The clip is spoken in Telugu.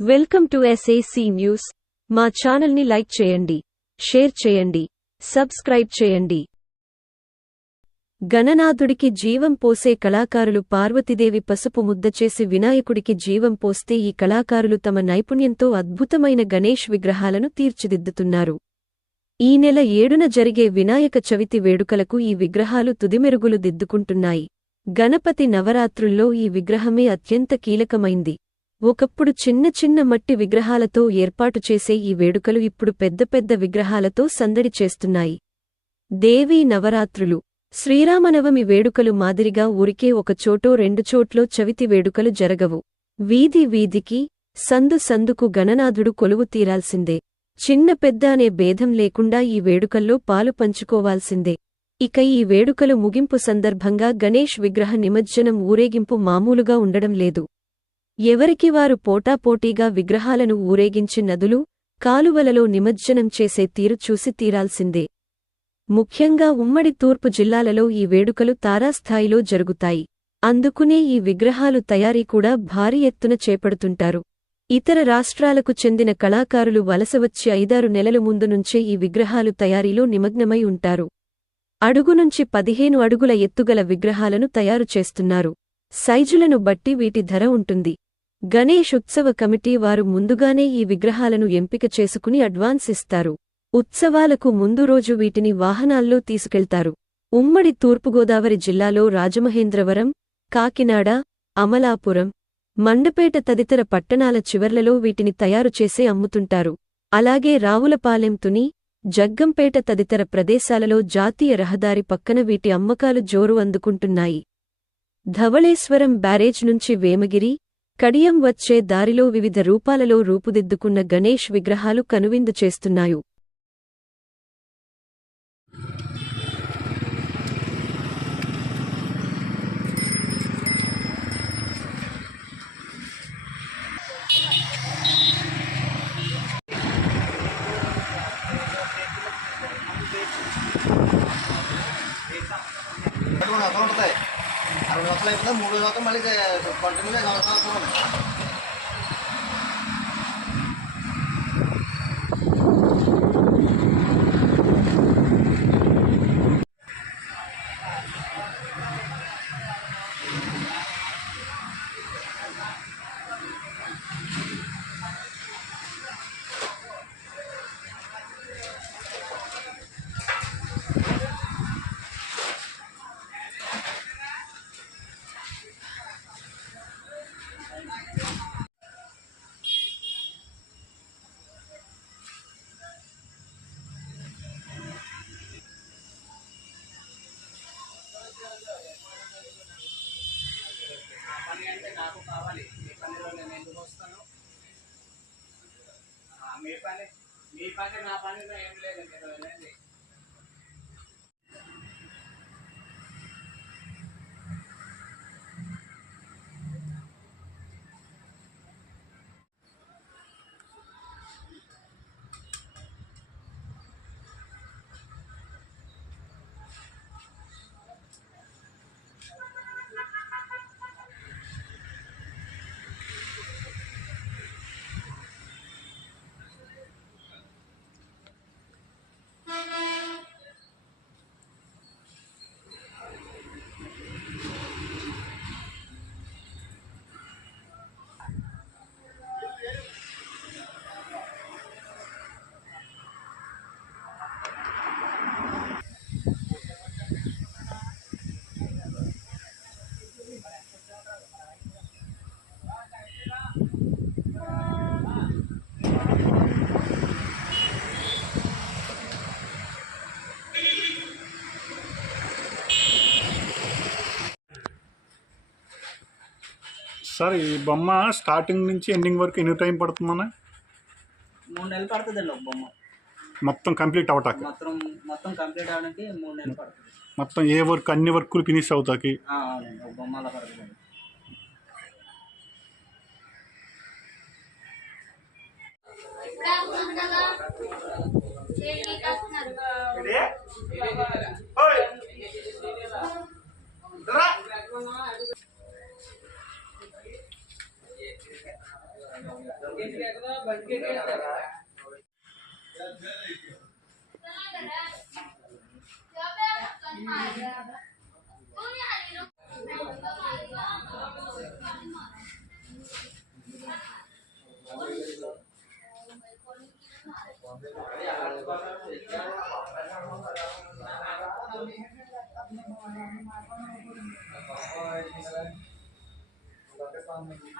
Welcome to SAC news. మా ఛానల్ని లైక్ చేయండి, షేర్ చేయండి, సబ్స్క్రైబ్ చేయండి. గణనాథుడికి జీవం పోసే కళాకారులు పార్వతీదేవి పసుపు ముద్ద చేసి వినాయకుడికి జీవం పోస్తే ఈ కళాకారులు తమ నైపుణ్యంతో అద్భుతమైన గణేష్ విగ్రహాలను తీర్చిదిద్దుతున్నారు. ఈ నెల 7న జరిగే వినాయక చవితి వేడుకలకు ఈ విగ్రహాలు తుదిమెరుగులు దిద్దుకుంటున్నాయి. గణపతి నవరాత్రుల్లో ఈ విగ్రహమే అత్యంత కీలకమైంది. ఒకప్పుడు చిన్న చిన్న మట్టి విగ్రహాలతో ఏర్పాటు చేసే ఈ వేడుకలు ఇప్పుడు పెద్ద పెద్ద విగ్రహాలతో సందడి చేస్తున్నాయి. దేవీ నవరాత్రులు, శ్రీరామనవమి వేడుకలు మాదిరిగా ఊరికే ఒక చోటో రెండు చోట్లో చవితి వేడుకలు జరగవు. వీధి వీధికి, సందు సందుకు గణనాథుడు కొలువు తీరాల్సిందే. చిన్న పెద్ద అనే భేదం లేకుండా ఈ వేడుకల్లో పాలు పంచుకోవాల్సిందే. ఇక ఈ వేడుకలు ముగింపు సందర్భంగా గణేష్ విగ్రహ నిమజ్జనం ఊరేగింపు మామూలుగా ఉండడం లేదు. ఎవరికి వారు పోటాపోటీగా విగ్రహాలను ఊరేగించి నదులు, కాలువలలో నిమజ్జనం చేసే తీరు చూసి తీరాల్సిందే. ముఖ్యంగా ఉమ్మడి తూర్పు జిల్లాలలో ఈ వేడుకలు తారాస్థాయిలో జరుగుతాయి. అందుకునే ఈ విగ్రహాలు తయారీ కూడా భారీ ఎత్తున చేపడుతుంటారు. ఇతర రాష్ట్రాలకు చెందిన కళాకారులు వలసవచ్చి 5-6 నెలల ముందు నుంచే ఈ విగ్రహాలు తయారీలో నిమగ్నమై ఉంటారు. అడుగు నుంచి 15 అడుగుల ఎత్తుగల విగ్రహాలను తయారు చేస్తున్నారు. సైజులను బట్టి వీటి ధర ఉంటుంది. గణేష్ ఉత్సవ కమిటీ వారు ముందుగానే ఈ విగ్రహాలను ఎంపిక చేసుకుని అడ్వాన్స్ ఇస్తారు. ఉత్సవాలకు ముందు రోజు వీటిని వాహనాల్లో తీసుకెళ్తారు. ఉమ్మడి తూర్పుగోదావరి జిల్లాలో రాజమహేంద్రవరం, కాకినాడ, అమలాపురం, మండపేట తదితర పట్టణాల చివర్లలో వీటిని తయారు చేసే అమ్ముతుంటారు. అలాగే రావులపాలెం, తుని, జగ్గంపేట తదితర ప్రదేశాలలో జాతీయ రహదారి పక్కన వీటి అమ్మకాలు జోరు అందుకుంటున్నాయి. ధవళేశ్వరం బ్యారేజ్ నుంచి వేమగిరి, కడియం వచ్చే దారిలో వివిధ రూపాలలో రూపుదిద్దుకున్న గణేష్ విగ్రహాలు కనువిందు చేస్తున్నాయి. మళ్ళీ కంటిన్యూగా అంటే నాకు కావాలి. మీ పనిలో నేను ఎందుకు వస్తాను? మీ పని నా పనిలో ఏం లేదండి. సార్, ఈ బొమ్మ స్టార్టింగ్ నుంచి ఎండింగ్ వరకు ఎన్ని టైం పడుతుందన్న? 3 నెలలు పడుతుందండి ఒక బొమ్మ మొత్తం కంప్లీట్ అవటానికి. మొత్తం కంప్లీట్ అవడానికి 3 నెలలు పడుతుంది. మొత్తం ఏ వర్క్ అన్ని వర్కులు ఫినిష్ అవుతాకి ఒక బొమ్మ అలా పడుతుంది. పాప